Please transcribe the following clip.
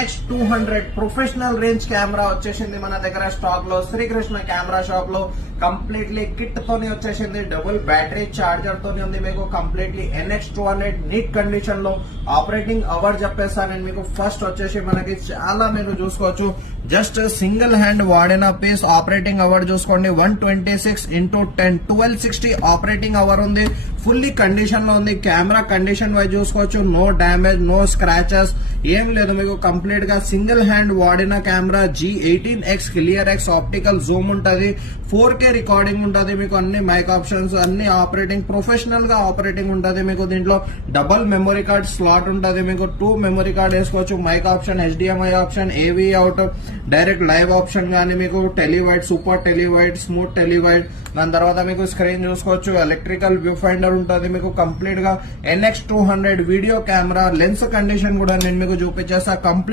NX200 professional range camera వచ్చేసింది మన దగ్గర స్టాక్ లో శ్రీకృష్ణ కెమెరా షాప్ లో. కంప్లీట్లీ కిట్ తోని వచ్చేసింది, డబుల్ బ్యాటరీ చార్జర్ తోని ఉంది మీకు. కంప్లీట్లీ NX200 నీట్ కండిషన్ లో. ఆపరేటింగ్ అవర్ చెప్పేస్తాను నేను మీకు. ఫస్ట్ వచ్చేసి మనకి చాలా మీరు చూసుకోవచ్చు, జస్ట్ సింగిల్ హ్యాండ్ వాడిన పీస్. ఆపరేటింగ్ అవర్ చూసుకోండి 126x10 1260 ఆపరేటింగ్ అవర్ ఉంది. ఫుల్లీ కండిషన్ లో ఉంది. కెమెరా కండిషన్ వైజ్ చూసుకోవచ్చు, నో డ్యామేజ్, నో స్క్రాచెస్, ఏం లేదు మీకు. కంప్లీట్ గా సింగిల్ హ్యాండ్ వాడిన camera. G18x clear X optical Zoom ఉంటది, 4K రికార్డింగ్ ఉంటది మీకు. అన్ని మైక్ ఆప్షన్స్, అన్ని ఆపరేటింగ్ ప్రొఫెషనల్ గా ఆపరేటింగ్ ఉంటది మీకు. దీంట్లో డబుల్ మెమరీ కార్డ్ స్లాట్ ఉంటది మీకు. 2 మెమరీ కార్డ్ వేసుకోవచ్చు. Mic option, HDMI option, AV out, direct live option గానీ మీకు. Telewide, super telewide, smooth telewide. దాని తర్వాత మీకు స్క్రీన్ చూసుకోవచ్చు, ఎలక్ట్రికల్ వ్యూ ఫైండర్ ఉంటుంది మీకు. కంప్లీట్ గా NX200 video camera. Lens condition కూడా నేను మీకు చూపించేస్తా. కంప్లీట్